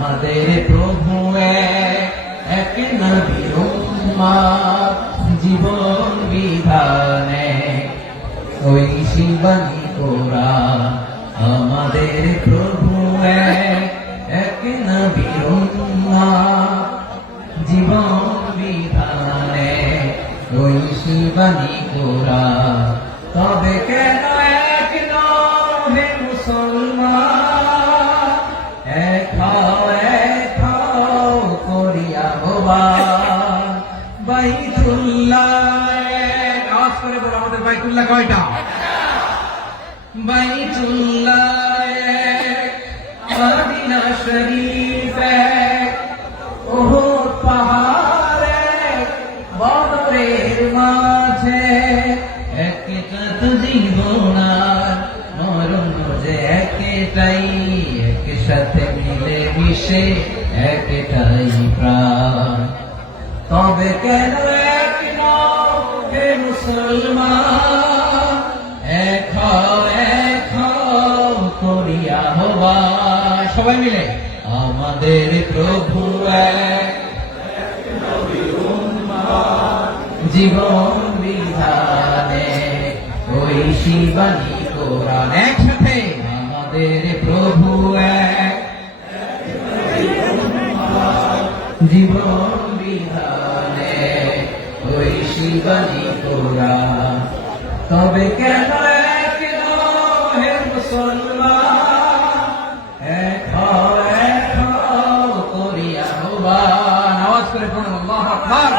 আমাদের প্রভু এক নবী উম্মত জীবন বিধানে ওই শিবানী কোরআন আমাদের প্রভু এক নবী উম্মত জীবন বিধানে ওই শিবানী কোরআন তবে কেন এক নহে মুসলমান এক হও করিয়া আহ্বান বাইতুল্লাহ আওয়াজ করে বলো আমাদের বাইতুল্লাহ কয়টা বাইতুল্লাহ মদিনা শরীফ ওহদ পাহাড়ে বদরের মাঝে একটা তো জীবন আর মরণ যে একটাই একসাথে মিলে মিশে একটাই প্রাণ তবে কেন এক নও হে মুসলমান এক হও করিয়া আহ্বান সবাই মিলে আমাদের প্রভু এক জীবন বিধানে ওই শিবানী কোরআন একসাথে আমাদের প্রভু এক জীবন বিধানে ওই শিবানী কোরআন তবে কেন এক হে মুসলমান এক হও করিয়া আহ্বান আওয়াজ করে পড়ুন আল্লাহু আকবার